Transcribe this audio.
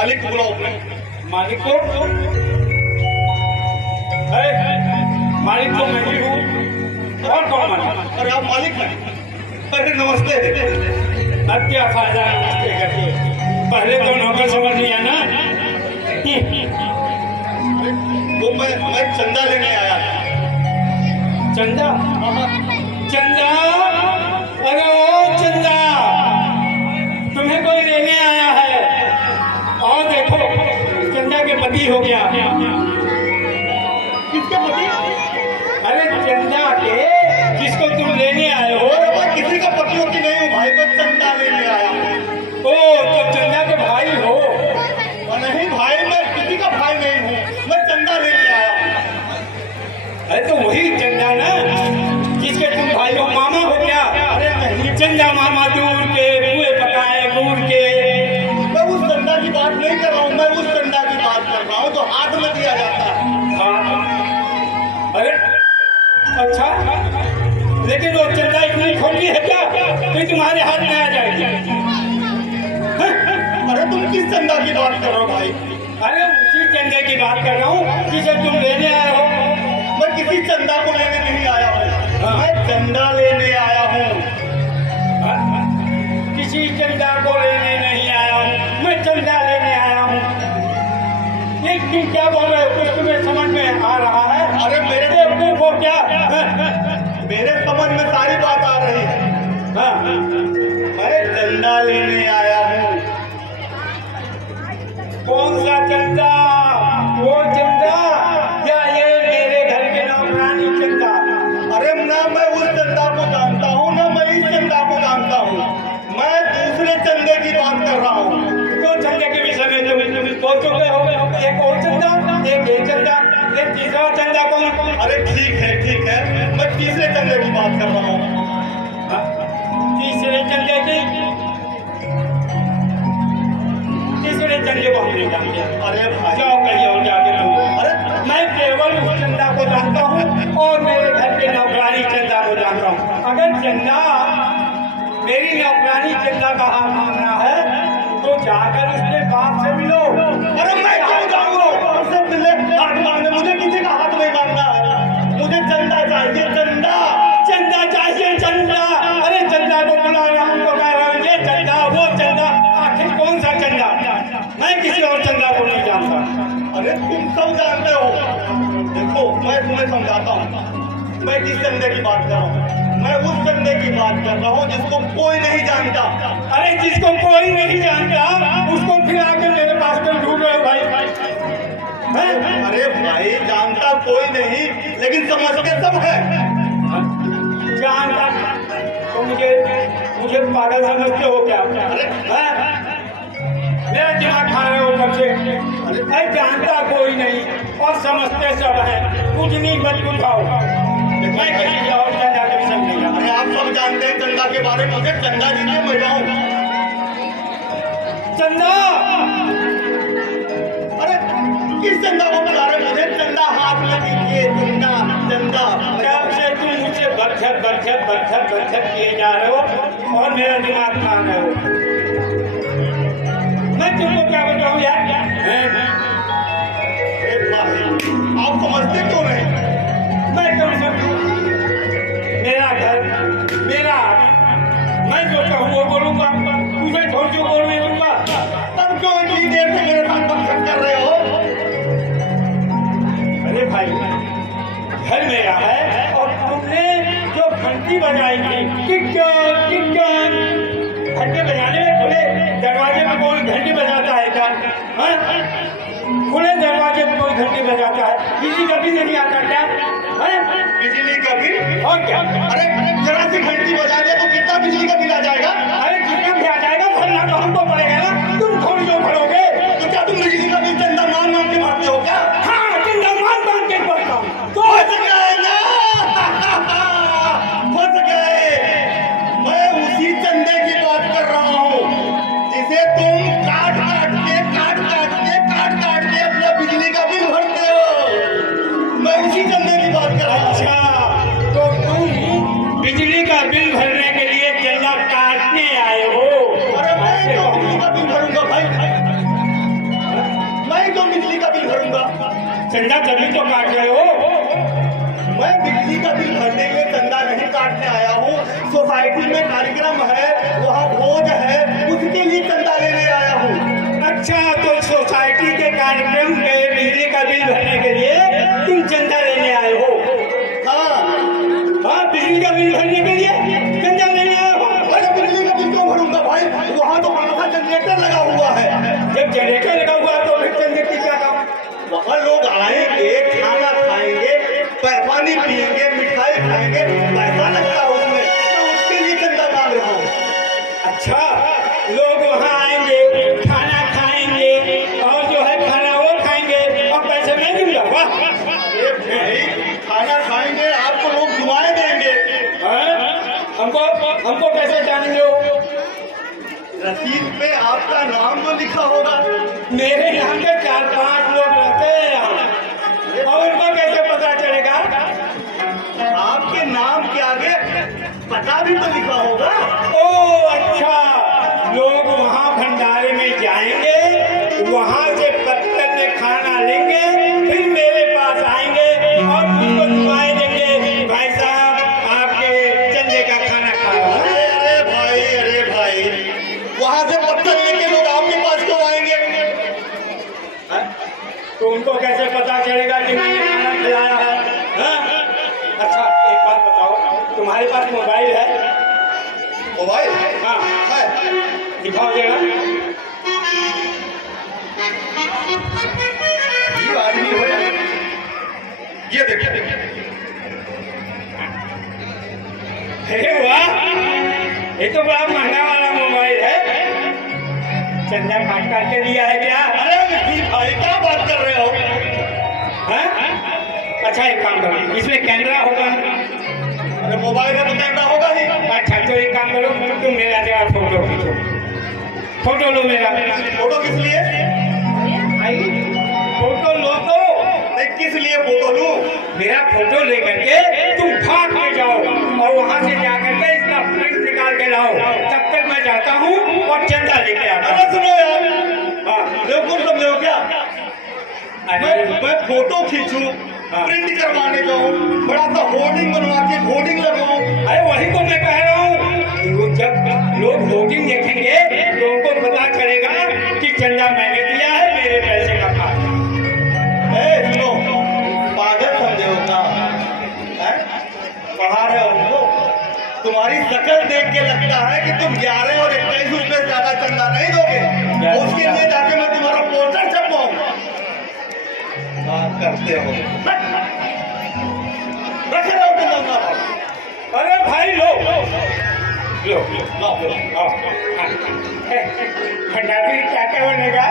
मालिक को बुलाओ अपने। मालिक को? मालिक तो मैं ही हूँ। और कौन मालिक? अरे आप मालिक हैं? अरे नमस्ते। अब क्या फायदा है नमस्ते करके? पहले तो नौकर समझ लिया ना। वो मैं चंदा लेने आया था। चंदा? चंदा? अरे ओ चंदा, तुम्हें कोई लेने आया है। और देखो चंदा के पति हो गया। किसके पति? अरे चंदा के, जिसको तुम लेने आए हो। मैं किसी का पति होती नहीं हूँ भाई, मैं चंदा लेने आया हूँ। ओ तो चंदा के भाई हो? नहीं भाई, मैं किसी का भाई नहीं हूँ, मैं चंदा लेने आया हूँ। अरे तो वही चंदा ना जिसके तुम भाई हो। मामा हो क्या? अरे नहीं, चंदा मामा दूर के, पुए पकाए गुड़ के। मैं उस चंदा की बात नहीं कर रहा हूँ, मैं उस चंदा की बात कर रहा हूँ जो हाथ में दिया जाता है। हाँ। अरे अच्छा, लेकिन वो चंदा इतनी खोटी है क्या कि तुम्हारे हाथ में आ जाएगी? अरे तुम किस चंदा की बात कर रहे हो भाई? अरे उसी चंदे की बात कर रहा हूँ जिसे तुम लेने आए हो। मैं किसी चंदा को लेने नहीं आया हूँ, हाँ। मैं चंदा लेने आया हूँ। किसी चंदा को लेने नहीं आया हूँ, मैं चंदा लेने आया हूँ। ये तुम क्या बोल रहे हो? कुछ तुम्हें समझ में आ रहा है? अरे अपने को क्या? मेरे समझ में सारी बात आ रही है। हाँ। मैं चंदा लेने आया हूँ। कौन सा चंदा? वो चंदा या ये मेरे घर के नौकरानी चंदा? अरे ना मैं उस चंदा को जानता हूँ, ना मैं इस चंदा को जानता हूँ, मैं दूसरे चंदे की बात कर रहा हूँ। दो चंदे के विषय में तुम बोल चुके हो। एक और चंदा, एक ये चंदा, एक तीसरा चंदा कौन? अरे ठीक है, मैं तीसरे चंदे की बात कर रहा हूँ। तीसरे चंदे की? तीसरे चंदे को हम नहीं जानते। अरे भाई, जाओ कहिए और जाके तुम। अरे मैं केवल उस चंदा को जानता हूँ और मेरे घर के नौकरानी चंदा को जानता हूँ। अगर चंदा मेरी नौकरानी चंदा का हाथ मांगना है तो जाकर उसके बाप से मिलो। अरे मैं क्यों जाऊंगा उससे मिले हाथ मांगने? मुझे किसी का हाथ नहीं मांगना है, मुझे चंदा चाहिए, चंदा। चंदा चाहिए, चंदा? अरे चंदा को बुला रहा हूँ तो कह रहा हूँ ये चंदा वो चंदा। आखिर कौन सा चंदा? मैं किसी और चंदा को नहीं जानता। अरे तुम सब जानते हो। देखो मैं तुम्हें समझाता हूँ, मैं किस चंदे की बात कर रहा हूँ। मैं उस चंदे की बात कर रहा हूँ जिसको कोई नहीं जानता। अरे जिसको कोई नहीं जानता उसको फिर आकर मेरे पास में ढूंढ रहे हो भाई? अरे भाई, जानता कोई नहीं लेकिन समझते सब है। जानता तो मुझे पागल समझते हो क्या? अरे मेरा दिमाग खा रहे हो कब से? अरे जानता कोई नहीं और समझते सब है। कुछ नहीं मत बुझाओ। मैं किसी और चंदा के विषय नहीं जानता। अरे आप सब जानते हैं चंदा के बारे में, मुझे चंदा दीजिए, मैं जाऊँ। चंदा? अरे किस चंदा को बुला रहे? मुझे चंदा हाथ में दीजिए, चंदा चंदा। जब से तुम मुझसे बरछत किए जा रहे हो और मेरा दिमाग खा रहे हो। मैं तुमको क्या बताऊँ यार? आप समझते क्यों नहीं? मैं क्यों समझूं? मेरा घर, मेरा मैं जो कहूँ वो बोलूँगा, तुझे छोड़ जो बोलने दूंगा। तब क्यों इतनी देर से मेरे साथ बकचक कर रहे हो? अरे भाई, घर मेरा है और तुमने जो घंटी बजाई थी, टिकटॉक टिकटॉक, घंटे बजाने में खुले दरवाजे में कोई घंटी बजाता है क्या? खुले दरवाजे में कोई घंटी बजाता है? बिजली का बिल नहीं आता क्या? बिजली का बिल? और क्या? अरे जरा सी घंटी बजा दे तो कितना बिजली का बिल आ जाएगा? अरे जितना भी आ जाएगा भरना तो हमको पड़ेगा ना। तुम थोड़ी जो भरोगे? तो क्या तुम बिजली का बिल चंदा मांग मांग के भरते हो क्या? हाँ, चंदा मांग के भरता हूँ। तो फंस गए ना, फंस गए। मैं उसी चंदे की बात कर रहा हूँ जिसे तुम काट काट के अपना बिजली का बिल भरते हो। मैं उसी चंदे की बात कर रहा हूँ। अच्छा, तो तुम बिजली का बिल भरने के लिए में कार्यक्रम है, वहाँ भोज है, उसके लिए चंदा लेने आया हूँ। अच्छा, तो सोसाइटी के कार्यक्रम के बिजली का बिल भरने के लिए तुम चंदा लेने आए हो? हाँ, हाँ, बिजली का बिल भरने के लिए चंदा लेने आए हो? अरे बिजली का बिल क्यों भरूंगा भाई, वहाँ तो बड़ा जनरेटर लगा हुआ है। जब जनरेटर लगा हुआ है तो फिर चंदे की क्या काम? वहाँ लोग आएंगे, खाना खाएंगे, पानी पिएंगे, मिठाई खाएंगे, पैसा लगता है उसमें, मैं उसके लिए चंदा मांग रहा हूँ। अच्छा, लोग वहाँ आएंगे, खाना खाएंगे और जो है खाना वो खाएंगे और पैसे मैं दूंगा? वाह! अरे भाई, खाना खाएंगे, आपको लोग दुआएं देंगे। हाँ? हमको कैसे जानेंगे वो? रसीद पे आपका नाम तो लिखा होगा। मेरे यहाँ के 4-5 लोग रहते हैं यहाँ, और उनको कैसे पता चलेगा? आपके नाम के आगे पता भी तो लिखा होगा। ओ अच्छा, लोग वहाँ भंडारे में जाएंगे, वहाँ से पत्तल में खाना लेंगे, फिर मेरे पास आएंगे और उनको दुआएं देंगे, भाई साहब आपके चंदे का खाना खा रहा है। अरे भाई, वहाँ से पत्थर लेके लोग आपके पास क्यों आएंगे? तो उनको कैसे पता चलेगा कि मैंने खाना खिलाया है? हाँ? अच्छा, एक बात बताओ, तुम्हारे पास मोबाइल है? मोबाइल? हाँ है। दिखाओ जरा। ये आदमी हो, ये देखिए। अरे वाह, ये तो बड़ा महंगा वाला मोबाइल है। चंदा काट के दिया है क्या? अरे मिठी भाई, क्या बात कर रहे हो? हाँ? अच्छा, एक काम करो, इसमें कैमरा होगा। अरे मोबाइल में तो कैमरा होगा ही। अच्छा, तो एक काम करो, तुम मेरा जरा फोटो खींचो। फोटो लो मेरा। फोटो किस लिए? भाई, फोटो लो तो। नहीं, किस लिए फोटो लूं? मेरा फोटो लेकर के तुम भाग के जाओ और वहाँ से जाकर के इसका प्रिंट निकाल के लाओ। तब तक मैं जाता हूँ और चंदा लेके आता हूँ। अरे सुनो यार, हाँ, बेवकूफ समझे हो क्या? मैं फोटो खींचूं, हाँ। प्रिंट करवाने जाऊं, बड़ा सा होर्डिंग बनवा के होर्डिंग लगाऊं। अरे वही तो मैं कह रहा हूँ, वो जब लोग होर्डिंग देखेंगे तो उनको पता चलेगा कि चंदा मैंने दिया है, मेरे पैसे का खा। सुनो, पागल समझे हो क्या? पढ़ा रहे हो उनको? तुम्हारी शक्ल देख के लगता है कि तुम 11 और 21 रुपए से ज्यादा चंदा नहीं दोगे। उसके लिए जाके मैं तुम्हारा पोस्टर छपवाऊंगा। बात करते हो, रखे रहो चंदा। अरे भाई लो लो, भंडारी क्या क्या बनेगा?